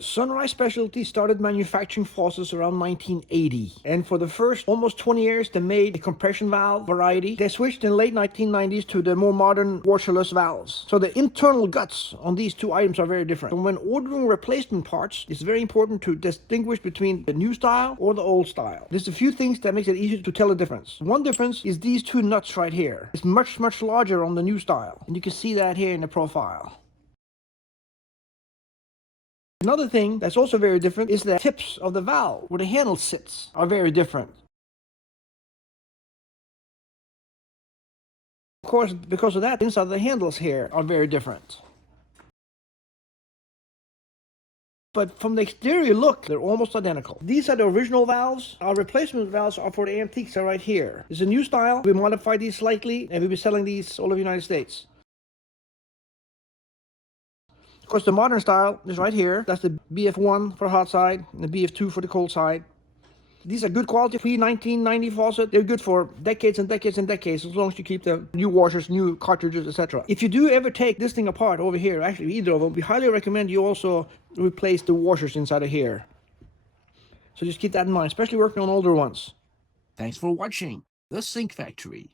Sunrise Specialty started manufacturing faucets around 1980, and for the first almost 20 years they made a compression valve variety. They switched in the late 1990s to the more modern washerless valves. So the internal guts on these two items are very different. And when ordering replacement parts, it's very important to distinguish between the new style or the old style. There's a few things that makes it easy to tell the difference. One difference is these two nuts right here. It's much larger on the new style, and you can see that here in the profile. Another thing that's also very different is the tips of the valve, where the handle sits, are very different. Of course, because of that, inside of the handles here are very different. But from the exterior look, they're almost identical. These are the original valves. Our replacement valves are for the antiques, are right here. It's a new style. We modified these slightly, and we'll be selling these all over the United States. Of course, the modern style is right here. That's the BF1 for hot side and the BF2 for the cold side. These are good quality pre-1990 faucet. They're good for decades and decades and decades, as long as you keep the new washers, new cartridges, etc. If you do ever take this thing apart over here, actually either of them, we highly recommend you also replace the washers inside of here. So just keep that in mind, especially working on older ones. Thanks for watching The Sink Factory.